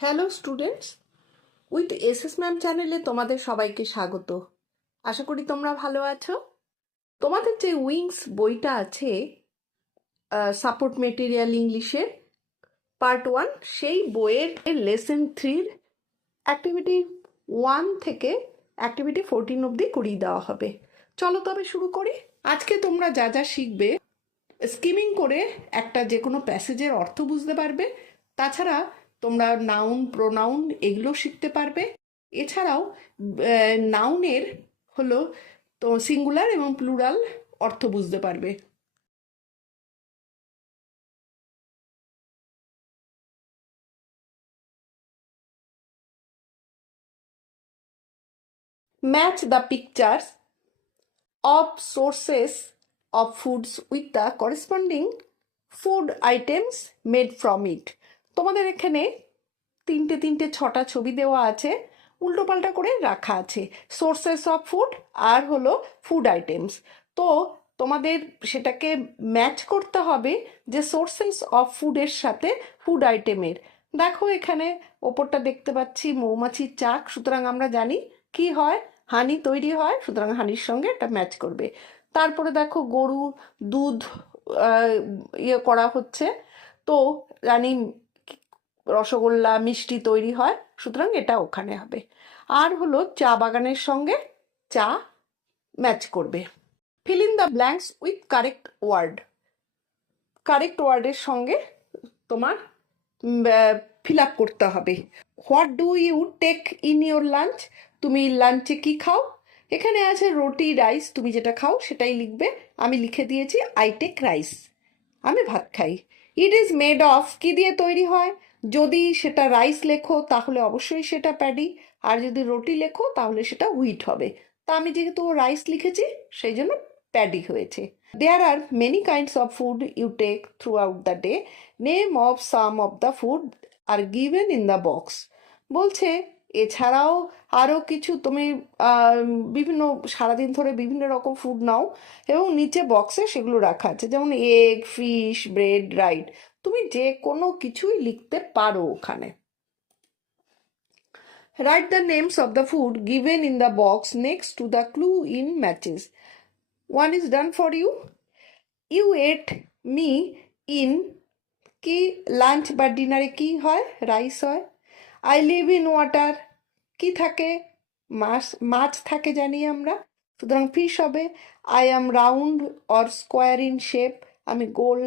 Hello students, with SS ma'am চ্যানেলে তোমাদের সবাইকে স্বাগত। আশা করি তোমরা ভালো আছো। তোমাদের যে উইংস বইটা আছে, সাপোর্ট মেটেরিয়াল ইংলিশের পার্ট 1, সেই বইয়ের লেসন 3-র অ্যাক্টিভিটি 1 থেকে অ্যাক্টিভিটি 14 অবধি করিয়ে দেওয়া হবে। চলো তবে শুরু করি। আজকে তোমরা যা যা শিখবে, স্কিমিং করে একটা যে কোনো প্যাসেজের অর্থ বুঝতে পারবে। তাছাড়া তোমরা নাউন, প্রোনাউন এগুলো শিখতে পারবে। এছাড়াও নাউনের হলো তো সিঙ্গুলার এবং প্লুরাল অর্থ বুঝতে পারবে। Match the pictures of sources of foods with the corresponding food items made from it. তোমাদের এখানে তিনটে তিনটে ছটা ছবি দেওয়া আছে, উল্টোপাল্টা করে রাখা আছে, সোর্সেস অফ ফুড আর হলো ফুড আইটেমস। তো তোমাদের সেটাকে ম্যাচ করতে হবে যে সোর্সেস অফ ফুডের সাথে ফুড আইটেমের। দেখো এখানে ওপরটা দেখতে পাচ্ছি মৌমাছির চাক, সুতরাং আমরা জানি কি হয়, হানি তৈরি হয়, সুতরাং হানির সঙ্গে এটা ম্যাচ করবে। তারপরে দেখো গরু দুধ ইয়ে করা হচ্ছে, তো জানি রসগোল্লা মিষ্টি তৈরি হয়, সুতরাং এটা ওখানে হবে। আর হলো চা বাগানের সঙ্গে চা ম্যাচ করবে। Fill in the blanks with correct word. Correct ওয়ার্ডের সঙ্গে তোমার ফিল আপ করতে হবে। What do you take in your lunch? তুমি লাঞ্চে কি খাও? এখানে আছে রুটি, রাইস, তুমি যেটা খাও সেটাই লিখবে। আমি লিখে দিয়েছি আই টেক রাইস, আমি ভাত খাই। ইট ইজ মেড অফ, কি দিয়ে তৈরি হয়? যদি সেটা রাইস লেখো তাহলে অবশ্যই সেটা প্যাডি, আর যদি রুটি লেখো তাহলে সেটা হুইট হবে। তা আমি যেহেতু রাইস লিখেছি সেই জন্য প্যাডি হয়েছে। There are many kinds of food you take throughout the day, name of some of the food are given in the box. বলছে এছাড়াও আরও কিছু তুমি বিভিন্ন সারাদিন ধরে বিভিন্ন রকম ফুড নাও এবং নিচে বক্সে সেগুলো রাখা আছে, যেমন এগ, ফিশ, ব্রেড, রাইট। তুমি যে কোনো কিছুই লিখতে পারো ওখানে। Write the names of the food given in the box next to the clue in matches. One is done for you. You eat me in, কি লাঞ্চ বা ডিনারে কি হয়? রাইস হয়। আই লিভ ইন ওয়াটার, কি থাকে? মাছ থাকে জানি আমরা, সুতরাং ফিশ হবে। I am round or square in shape, আমি গোল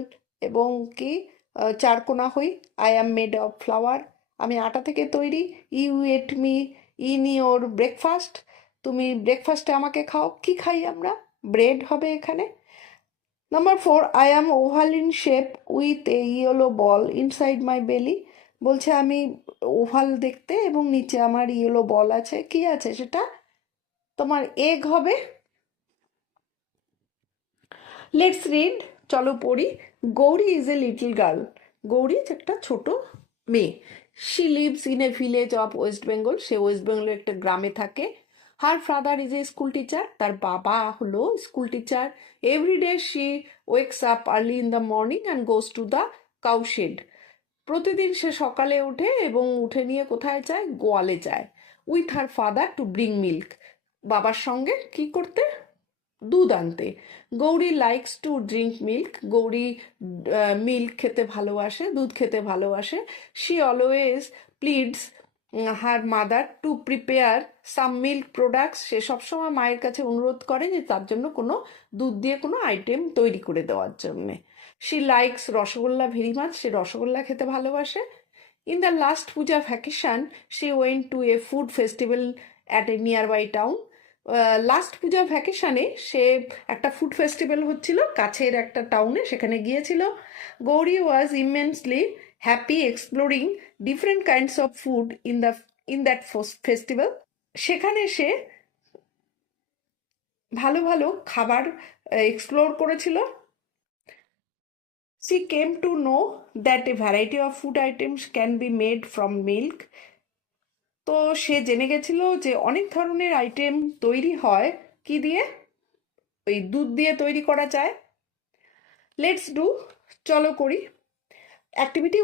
এবং কি চারকোনা হই। I am made of flour, আমি আটা থেকে তৈরি। You eat me in your breakfast, তুমি ব্রেকফাস্টে আমাকে খাও। কি খাই আমরা? ব্রেড হবে এখানে। Number 4, I am oval in shape with a yellow ball inside my বেলি। বলছে আমি ওভাল দেখতে এবং নিচে আমার ইয়েলো বল আছে, কি আছে সেটা? তোমার এগ হবে। লেটস রিড, চলো পড়ি। Gauri is a little girl, Gauri একটা ছোট মেয়ে। She lives in a village of West Bengal, সে ওয়েস্ট বেঙ্গলের একটা গ্রামে থাকে। Her father is a school teacher, তার বাবা হলো school teacher. Everyday she wakes up early in the morning and goes to the cow shed. প্রতিদিন সে সকালে ওঠে এবং উঠে নিয়ে কোথায় যায়? গোয়ালে যায়। With her father to bring milk, বাবার সঙ্গে কি করতে? দুধ আনতে। Gauri likes to drink milk, Gauri milk খেতে ভালোবাসে, দুধ খেতে ভালোবাসে। She always pleads her mother to prepare some milk products, সে সবসময় মায়ের কাছে অনুরোধ করে যে তার জন্য কোনো দুধ দিয়ে কোনো আইটেম তৈরি করে দেওয়ার জন্যে। She likes rasgulla very much, সে রসগোল্লা খেতে ভালোবাসে। In the last Puja vacation she went to a food festival at a nearby town. Last Puja ভ্যাকেশানে সে একটা ফুড ফেস্টিভ্যাল হচ্ছিল কাছের একটা টাউনে, সেখানে গিয়েছিল। Gauri was immensely happy exploring different kinds of food in that festival. সেখানে সে ভালো ভালো খাবার এক্সপ্লোর করেছিল। She came to know that a variety of food items can be made from milk. তো সে জেনে গেছিল যে অনেক ধরনের আইটেম তৈরি হয় কি দিয়ে? ওই দুধ দিয়ে তৈরি করা যায়। লেটস ডু, চলো করি। অ্যাক্টিভিটি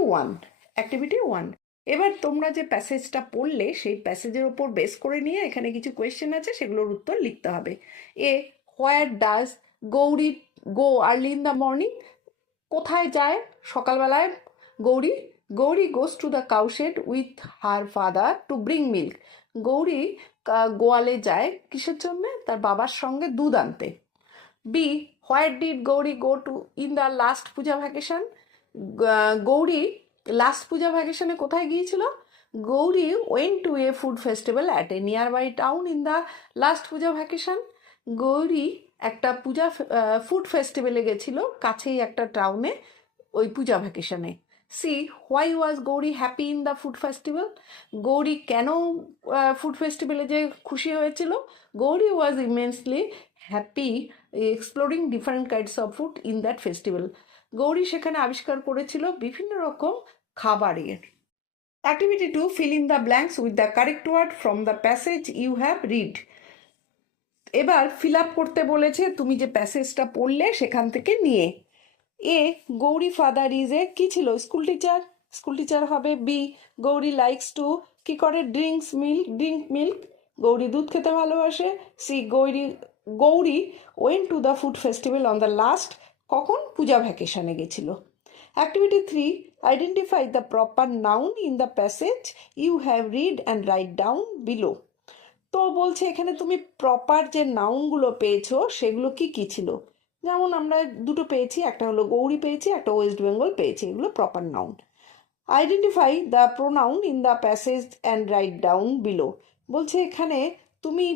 1। এবার তোমরা যে প্যাসেজটা পড়লে সেই প্যাসেজের ওপর বেস করে নিয়ে এখানে কিছু কোয়েশ্চেন আছে, সেগুলোর উত্তর লিখতে হবে। A, where does Gouri go early in the morning? কোথায় যায় সকালবেলায় Gouri? Gouri goes to the cowshed with her father to bring milk. Gouri গোয়ালে যায় কিসের জন্য? তার বাবার সঙ্গে দুধ আনতে। B, where did Gouri go to in the last Puja vacation? Gouri last puja ভ্যাকেশনে কোথায় গিয়েছিল? Gouri went to a food festival at a nearby town in the last Puja vacation. Gouri একটা ফুড ফেস্টিভ্যালে গেছিল কাছেই একটা টাউনে ওই পূজা ভ্যাকেশনে। C, why was Gouri happy in the food festival? Gouri কেন ফুড ফেস্টিভ্যালে যে খুশি হয়েছিল? Gouri was immensely happy exploring different kinds of food in that festival. গৌরী সেখানে আবিষ্কার করেছিল বিভিন্ন রকম খাবারের। Activity 2, fill in the blanks with the correct word from the passage you have read. এবার ফিল আপ করতে বলেছে তুমি যে প্যাসেজটা পড়লে সেখান থেকে নিয়ে। A, Gauri father is a কি ছিল? স্কুল টিচার, স্কুল টিচার হবে। বি, গৌরী লাইকস টু কি করে? ড্রিঙ্ক মিল্ক, গৌরী দুধ খেতে ভালোবাসে। C, Gauri went to the food festival on the last, কখন? পূজা ভ্যাকেশনে গেছিল। Activity 3, identify the proper noun in the passage you have read and write down below. তো বলছে এখানে তুমি প্রপার যে নাউনগুলো পেয়েছো সেগুলো কি কি ছিল? যেমন আমরা দুটো পেয়েছি, একটা হলো গৌরী পেয়েছি, একটা ওয়েস্ট বেঙ্গল পেয়েছি, এগুলো proper noun. Identify the pronoun in the passage and write down below. বলছে এখানে তুমি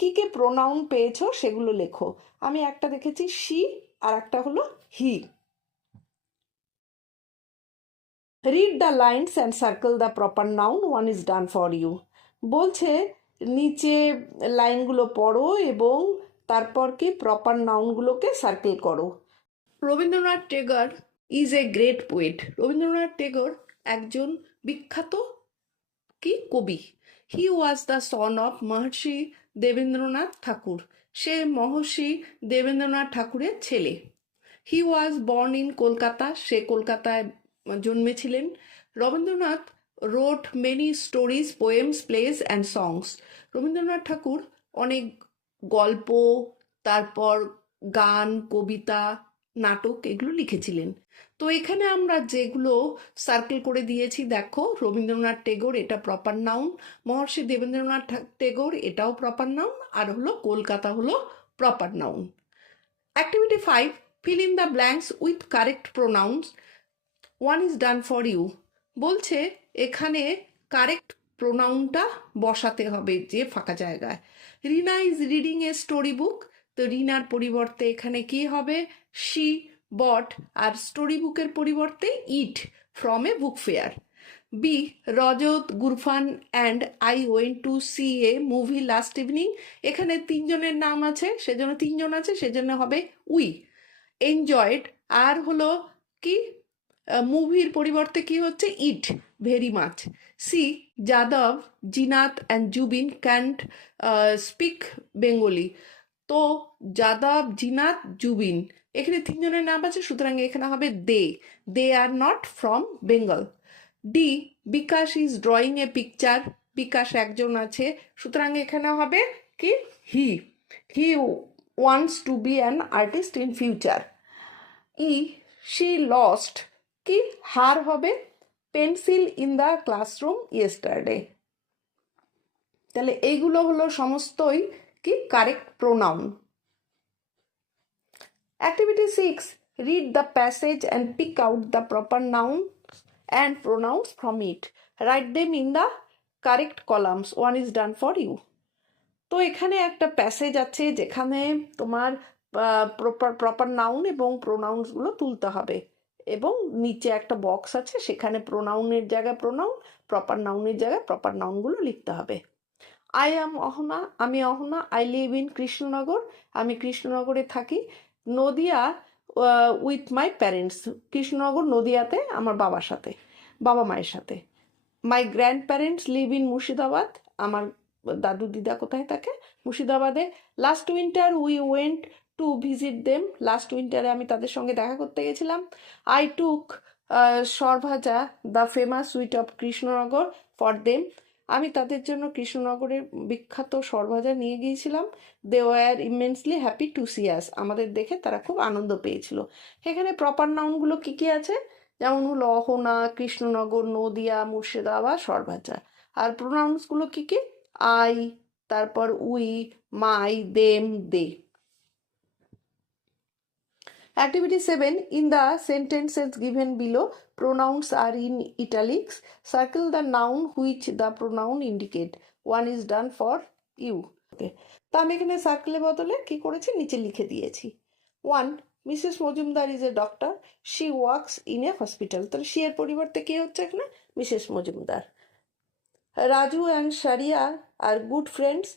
কি কি প্রোনাউন পেয়েছো সেগুলো লেখো। আমি একটা দেখেছি শি, আর একটা হলো he. Read the lines and circle the proper noun, one is done for you. বলছে নিচে লাইনগুলো পড়ো এবং তারপর কি প্রপার নাউনগুলোকে সার্কেল করো। Rabindranath Tagore is a great poet. Rabindranath Tagore একজন বিখ্যাত কি কবি। He was the son of Maharshi Debendranath Thakur. সে মহর্ষি দেবেন্দ্রনাথ ঠাকুরের ছেলে। He was born in Kolkata. সে কলকাতায় জন্মেছিলেন। Rabindranath wrote many stories, poems, plays and songs. Rabindranath Thakur অনেক গল্প, তারপর গান, কবিতা, নাটক এগুলো লিখেছিলেন। তো এখানে আমরা যেগুলো সার্কেল করে দিয়েছি দেখো, রবীন্দ্রনাথ টেগোর এটা প্রপার নাউন, মহর্ষি দেবেন্দ্রনাথ টেগোর এটাও প্রপার নাউন, আর হলো কলকাতা হলো proper noun. Activity 5, fill in the blanks with correct pronouns, one is done for you। বলছে এখানে কারেক্ট প্রোনাউনটা বসাতে হবে যে ফাঁকা জায়গায়। Rina is reading a story book. তো রিনার পরিবর্তে এখানে কি হবে? শি বট, আর স্টোরি বুকের পরিবর্তে it from a book fair. B, Rajat, Gurfan and I went to see a movie last evening. এখানে তিনজনের নাম আছে, সেজন্য তিনজন আছে, সেজন্য হবে উই। এনজয়েড, আর হলো কি মুভির পরিবর্তে কি হচ্ছে? Eat very much. C, Yadav, Zinat and Zubin can't speak Bengali. তো যাদব, জিনাত, জুবিন এখানে তিনজনের নাম আছে, সুতরাং এখানে হবে they are not from Bengal. D, Bikash is drawing a picture. Bikash একজন আছে, সুতরাং এখানে হবে কি? He wants to be an artist in future. E, she lost কি? হার হবে pencil in the classroom yesterday. তাহলে এইগুলো হলো সমস্তই কি? Correct pronoun. Activity 6, read the passage and pick out the proper nouns and pronouns from it. Write them in the correct columns. One is done for you. তো এখানে একটা passage আছে যেখানে তোমার প্রপার নাউন এবং প্রোনাউন্সগুলো তুলতে হবে, এবং নিচে একটা বক্স আছে, সেখানে প্রোনাউনের জায়গায় প্রোনাউন, প্রপার নাউনের জায়গায় প্রপার নাউনগুলো লিখতে হবে। আই অ্যাম অহনা, আমি Ahana. I live in Krishnanagar, আমি কৃষ্ণনগরে থাকি। Nadia with my parents, Krishnanagar নদিয়াতে আমার বাবা মায়ের সাথে। My grandparents live in Murshidabad, আমার দাদু দিদা কোথায় থাকে? মুর্শিদাবাদে। Last winter we went to visit them, last উইন্টারে আমি তাদের সঙ্গে দেখা করতে গেছিলাম। I took sarbhaja the famous sweet of Krishnanagar for them. আমি তাদের জন্য কৃষ্ণনগরের বিখ্যাত সরভাজা নিয়ে গিয়েছিলাম। They were immensely happy to C আস। আমাদের দেখে তারা খুব আনন্দ পেয়েছিল। এখানে প্রপার নাউনগুলো কি কি আছে? যেমন হলো অহনা, কৃষ্ণনগর, নদিয়া, মুর্শিদাবাদ, সরভাজা। আর প্রোনাউন্সগুলো কি কি? আই, তারপর we, my, them, they. Activity 7. In the sentences given below, pronouns are in italics. Circle the noun which the pronoun indicate. One is done for you. Okay. তা আমি এখানে সার্কেলের বদলে কি করেছি, নিচে লিখে দিয়েছি। 1. Mrs Majumdar is a doctor, she works in a hospital. তাহলে শি এর পরিবর্তে কি হচ্ছে এখানে? Mrs Majumdar. Raju and Saria are good friends.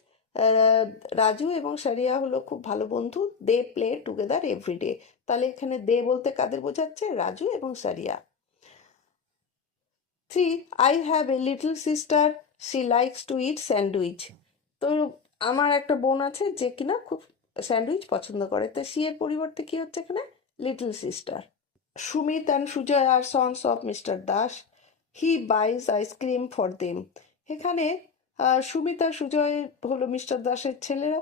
Raju এবং সারিয়া হলো খুব ভালো বন্ধু। They play together everyday. তাহলে এখানে দে বলতে কাদের বোঝাচ্ছে? রাজু এবং Saria. 3. I have a little sister, she likes to eat sandwich. তো আমার একটা বোন আছে যে কিনা খুব স্যান্ডউইচ পছন্দ করে। তো শি এর পরিবর্তে কি হচ্ছে এখানে? Little sister. Sumit and Sujoy are sons of Mr Das, he buys ice cream for them. এখানে সুমিত আর সুজয় হলো মিস্টার দাসের ছেলেরা।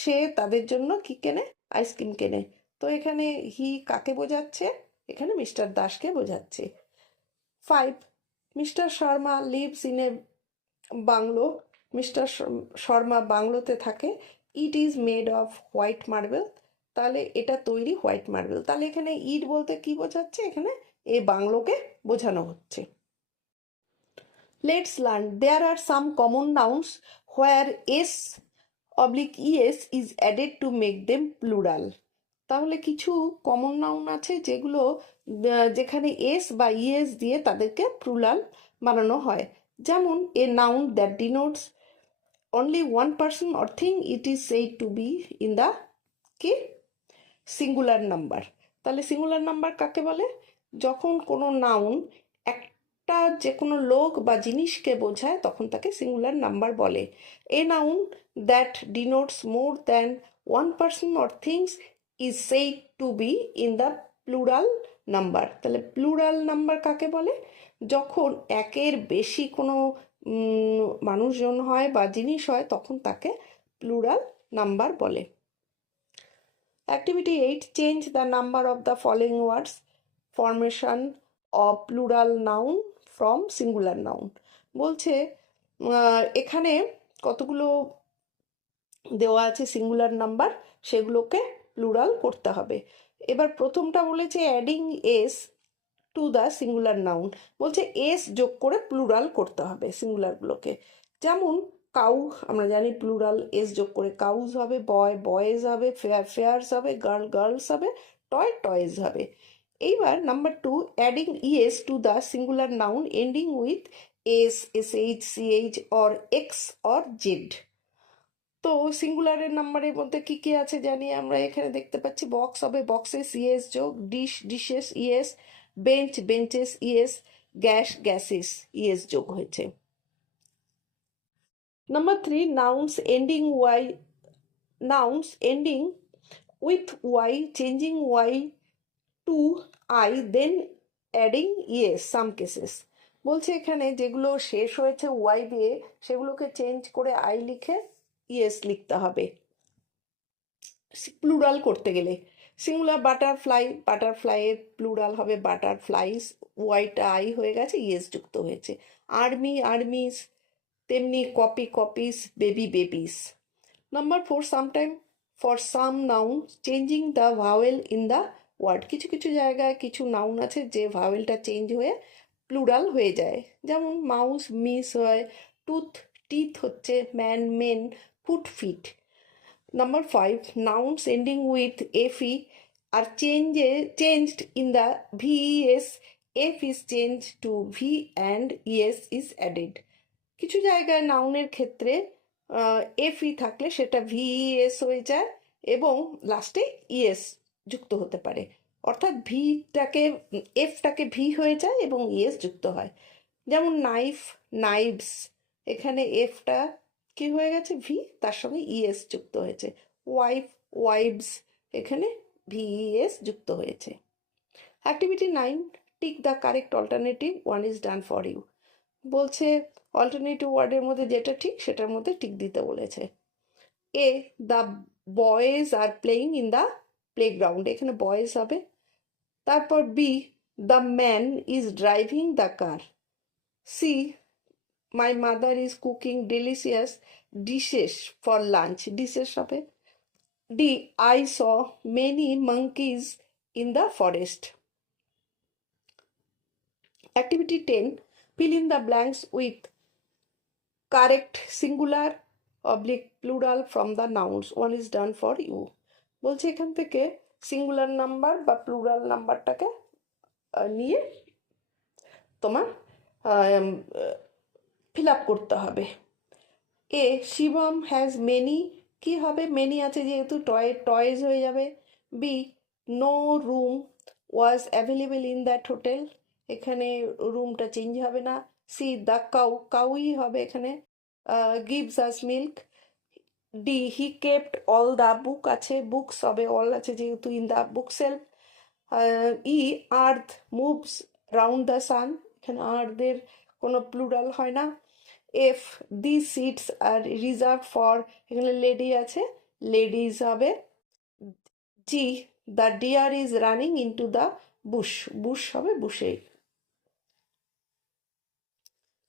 সে তাদের জন্য কি কেনে? আইসক্রিম কেনে। তো এখানে হি কাকে বোঝাচ্ছে? এখানে মিস্টার দাসকে বোঝাচ্ছে। 5. Mister Sharma lives in a bungalow. Mister Sharma বাংলোতে থাকে। It is made of white marble. তাহলে এটা তৈরি হোয়াইট মার্বেল। তাহলে এখানে ইট বলতে কি বোঝাচ্ছে? এখানে এই বাংলোকে বোঝানো হচ্ছে। Let's learn. There are some common nouns where s/es is added to make them plural. তাহলে কিছু কমন নাউন আছে যেগুলো যেখানে এস বা ইএস দিয়ে তাদেরকে প্লুরাল বানানো হয়। যেমন a noun that denotes only one person or thing, it is said to be in the কি? Singular number. তাহলে সিঙ্গুলার নাম্বার কাকে বলে? যখন কোনো নাউন একটা যে কোনো লোক বা জিনিসকে বোঝায় তখন তাকে সিঙ্গুলার নাম্বার বলে। A noun that denotes more than one person or things is said to be in the plural number. তাহলে প্লুরাল নাম্বার কাকে বলে? যখন একের বেশি কোনো মানুষজন হয় বা জিনিস হয় তখন তাকে প্লুরাল নাম্বার বলে। Activity 8. Change the number of the following words. Formation of plural noun from singular noun. বলছে এখানে কতগুলো দেওয়া আছে সিঙ্গুলার নাম্বার, সেগুলোকে প্লুরাল করতে হবে। এবার প্রথমটা বলেছে adding S two the singular noun. বলছে এস যোগ করে প্লুরাল করতে হবে সিঙ্গুলারগুলোকে। যেমন কাউ, আমরা জানি প্লুরাল এস যোগ করে কাউজ হবে, বয় বয়েজ হবে, ফেয়ার্স হবে, গার্ল গার্লস হবে, টয় টয়েজ হবে। এইবার number 2, adding ES to the singular noun ending with S, SH, CH or X or Z. তো সিঙ্গুলারের নাম্বারের মধ্যে কি কি আছে জানি আমরা। এখানে দেখতে পাচ্ছি বক্স হবে বক্সেস ইএস যোগ, dish dishes ES, bench benches ES, gas gases ES যোগ হয়েছে। Number 3, nouns ending with y, changing y to I, then adding es, some cases. বলছে এখানে যেগুলো শেষ হয়েছে ওয়াই দিয়ে সেগুলোকে চেঞ্জ করে আই লিখে ইএস লিখতে হবে প্লুরাল করতে গেলে। সিঙ্গুলার বাটারফ্লাই, বাটারফ্লাইয়ের প্লুরাল হবে বাটারফ্লাইস, ওয়াইটা আই হয়ে গেছে, ইএস যুক্ত হয়েছে। আর্মি আর্মিস, তেমনি copy copies, baby babies. Number 4, sometime for some noun changing the vowel in the word. কিছু কিছু জায়গায় কিছু নাউন আছে যে ভাওয়েলটা চেঞ্জ হয়ে প্লুরাল হয়ে যায়। যেমন মাউস মিস হয়, টুথ টিথ হচ্ছে, man men, foot fit. Number 5, nouns ending with fe are changed in the ves. F is changed to v and es is added. কিছু জায়গায় নাউনের ক্ষেত্রে এফই থাকলে সেটা ভিএস হয়ে যায় এবং লাস্টে ইএস যুক্ত হতে পারে। অর্থাৎ এফটাকে ভি হয়ে যায় এবং ইএস যুক্ত হয়। যেমন নাইফ নাইভস, এখানে এফটা কি হয়ে গেছে? ভি, তার সঙ্গে ইএস যুক্ত হয়েছে। ওয়াইফ ওয়াইভস, এখানে ভিএস যুক্ত হয়েছে। Activity 9, tick the correct alternative, one is done for you. বলছে অল্টারনেটিভ ওয়ার্ডের মধ্যে যেটা ঠিক সেটার মধ্যে টিক দিতে বলেছে। A, the boys are playing in the playground, এখানে বয়েজ হবে। তারপর B, the man is driving the car. C, my mother is cooking delicious dishes for lunch, dishes হবে। D, I saw many monkeys in the forest. Activity 10, fill in the blanks with correct singular oblique plural from the nouns, one is done for you। বলছে এখান থেকে singular number বা plural নাম্বারটাকে নিয়ে তোমার fill up করতে হবে। এ, Shivam has many, কি হবে, মেনি আছে যেহেতু টয়েজ হয়ে যাবে। B, no room was available in that hotel, এখানে রুমটা চেঞ্জ হবে না। সি, দ্য কাউই হবে এখানে, gives us milk. D, he kept all the book আছে, বুকস হবে, অল আছে যেহেতু in the book shelf. E, earth moves round the sun, এখানে আর্থের কোনো প্লুরাল হয় না। F, the seats are reserve for, এখানে লেডি আছে, লেডিজ হবে। G, the deer is running into the bush, bush হবে বুশে।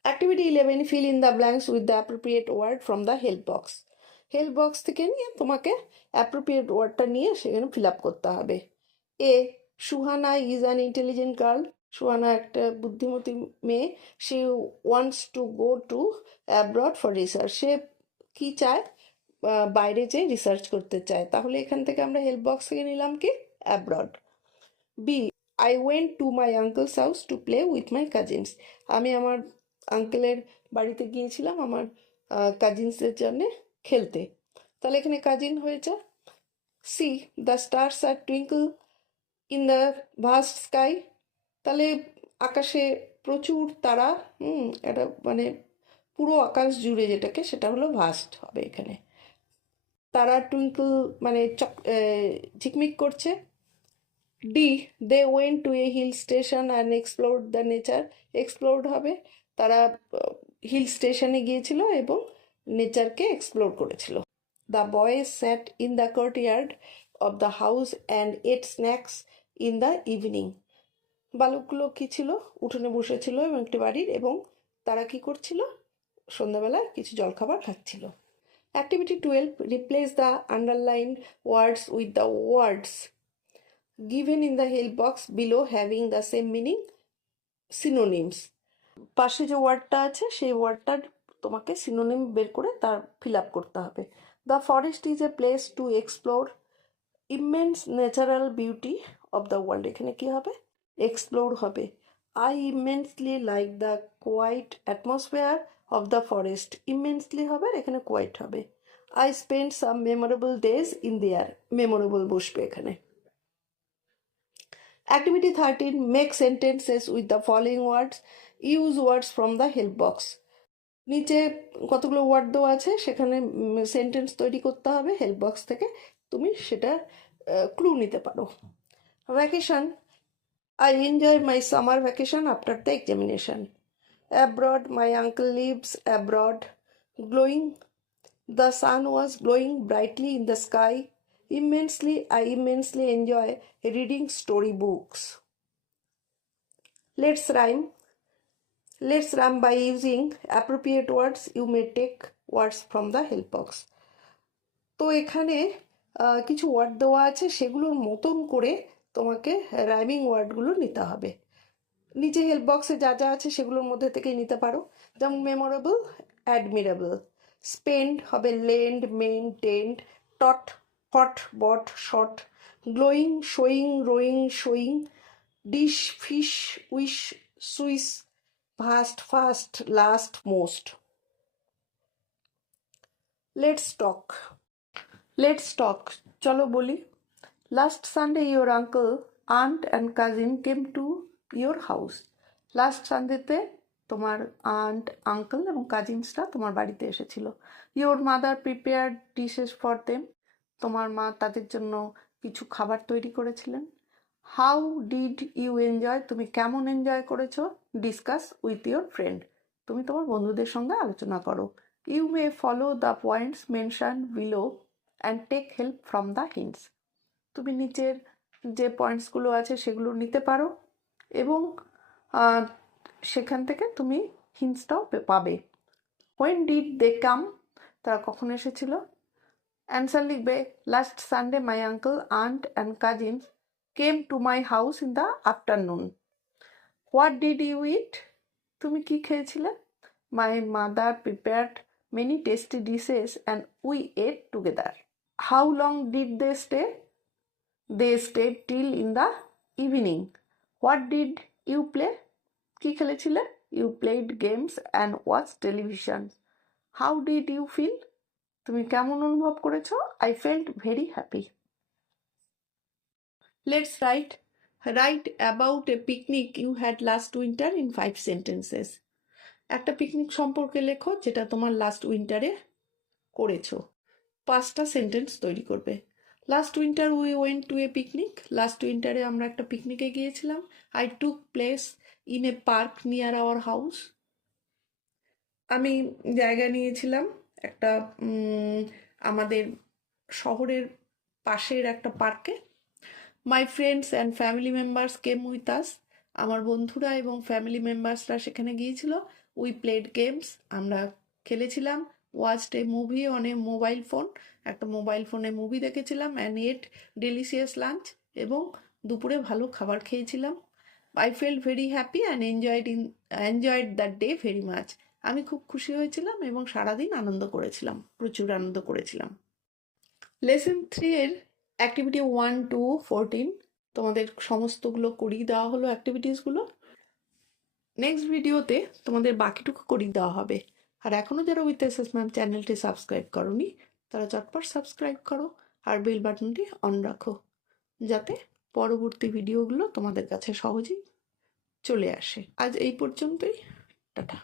Activity 11, fill in the blanks with the appropriate word from the help box। Help box থেকে নিয়ে তোমাকে appropriate ওয়ার্ডটা নিয়ে সেখানে ফিল আপ করতে হবে। A, Suhana is an intelligent girl, Suhana একটা বুদ্ধিমতী মেয়ে। সে wants to go to abroad for research, সে কি চায়, বাইরে যেয়ে রিসার্চ করতে চায়, তাহলে এখান থেকে আমরা হেল্প বক্স থেকে নিলাম কি, abroad. B, I went to my uncle's house to play with my cousins, আমি আমার আঙ্কেলের বাড়িতে গিয়েছিলাম আমার কাজিনসদের জন্যে খেলতে, তাহলে এখানে কাজিন হয়েছে। C, the stars are twinkle in the vast sky, তাহলে আকাশে প্রচুর তারা, এটা মানে পুরো আকাশ জুড়ে যেটাকে, সেটা হলো ভাস্ট হবে এখানে। তারা টুইঙ্কল মানে ঝিকমিক করছে। D, they went to a hill station and explored the nature, explored হবে, তারা হিল স্টেশনে গিয়েছিল এবং নেচারকে এক্সপ্লোর করেছিল। The boys sat in the courtyard of the house and ate snacks in the evening, বালকগুলো কী ছিল, উঠোনে বসেছিল এবং একটি বাড়ির, এবং তারা কি করছিল, সন্ধ্যাবেলায় কিছু জলখাবার খাচ্ছিল। Activity 12, replace the underlined words with the words given in the help box below having the same meaning, synonyms। পাশে যে ওয়ার্ডটা আছে সেই ওয়ার্ডটার তোমাকে সিনোনিম বের করে তার ফিল আপ করতে হবে। The forest is a place to explore immense natural beauty of the world, এখানে কি হবে, এক্সপ্লোর হবে। I immensely like the quiet atmosphere of the forest, immensely হবে আর এখানে কোয়াইট হবে। I spend some memorable days in there, memorable বসবে এখানে। Activity 13, make sentences with the following words, use words from the help box। নিচে কতগুলো word দেওয়া আছে, সেখানে সেন্টেন্স তৈরি করতে হবে হেল্প বক্স থেকে, তুমি সেটা ক্লু নিতে পারো। Vacation, I enjoy my summer vacation after the examination. Abroad, my uncle lives abroad. Glowing, the sun was glowing brightly in the sky. Immensely, I immensely enjoy reading storybooks. Let's rhyme. Let's rhyme by using appropriate words. You may take words from the help box. তো এখানে কিছু word দেওয়া আছে, সেগুলোর মতন করে তোমাকে rhyming ওয়ার্ডগুলো নিতে হবে। নিচে হেল্প বক্সে যা যা আছে সেগুলোর মধ্যে থেকেই নিতে পারো, যেমন মেমোরেবল, অ্যাডমিরেবল। স্পেন্ড হবে lend, mend, tend. Tot, hot, bot, shot. Glowing, showing, rowing, showing. Dish, fish, wish, swiss. Vast, fast, last, most. Let's talk. Let's talk, চলো বলি। Last Sunday your uncle, aunt and cousin came to your house. Last সানডেতে তোমার aunt, uncle এবং কাজিনসরা তোমার বাড়িতে এসেছিল। Your mother prepared dishes for them, তোমার মা তাদের জন্য কিছু খাবার তৈরি করেছিলেন। হাউ ডিড ইউ এনজয়, তুমি কেমন এনজয় করেছো? ডিসকাস উইথ ইউর ফ্রেন্ড, তুমি তোমার বন্ধুদের সঙ্গে আলোচনা করো। You may follow the points mention below and take help from the hints, তুমি নিচের যে পয়েন্টসগুলো আছে সেগুলো নিতে পারো এবং সেখান থেকে তুমি হিন্টসটাও পাবে। হোয়েন ডিড দে কাম, তারা কখন এসেছিল? অ্যান্সার লিখবে, last Sunday my uncle, aunt and cousins came to my house in the afternoon. What did you eat, তুমি কি খেয়েছিলে? My mother prepared many tasty dishes and we ate together. How long did they stay, they stayed till in the evening. What did you play, কি খেলেছিলে? You played games and watch television. How did you feel, তুমি কেমন অনুভব করেছো? I felt very happy. Let's write about a picnic you had last winter in 5 sentences. একটা picnic সম্পর্কে লেখো যেটা তোমার লাস্ট উইন্টারে করেছো। 5টা সেন্টেন্স তৈরি করবে। Last winter we went to a picnic, last উইন্টারে আমরা একটা পিকনিকে গিয়েছিলাম। I took place in a park near our house, আমি জায়গা নিয়েছিলাম একটা আমাদের শহরের পাশের একটা পার্কে। My friends and family members came with us, আমার বন্ধুরা এবং ফ্যামিলি মেম্বার্সরা সেখানে গিয়েছিল। উই প্লেড গেমস, আমরা খেলেছিলাম। Watched A movie on a mobile phone, একটা মোবাইল ফোনে মুভি দেখেছিলাম। অ্যান্ড এট ডেলিশিয়াস লাঞ্চ, এবং দুপুরে ভালো খাবার খেয়েছিলাম। I felt very happy and enjoyed that day very much, আমি খুব খুশি হয়েছিলাম এবং সারাদিন আনন্দ করেছিলাম, প্রচুর আনন্দ করেছিলাম। লেসন 3 এর অ্যাক্টিভিটি 1 to 14 তোমাদের সমস্তগুলো করিয়ে দেওয়া হলো অ্যাক্টিভিটিসগুলো। নেক্সট ভিডিওতে তোমাদের বাকিটুকু করিয়ে দেওয়া হবে। আর এখনও যারা উইথ এসএস ম্যাম চ্যানেলটি সাবস্ক্রাইব করোনি তারা চটপট সাবস্ক্রাইব করো আর বেল বাটনটি অন রাখো, যাতে পরবর্তী ভিডিওগুলো তোমাদের কাছে সহজেই চলে আসে। আজ এই পর্যন্তই, টাটা।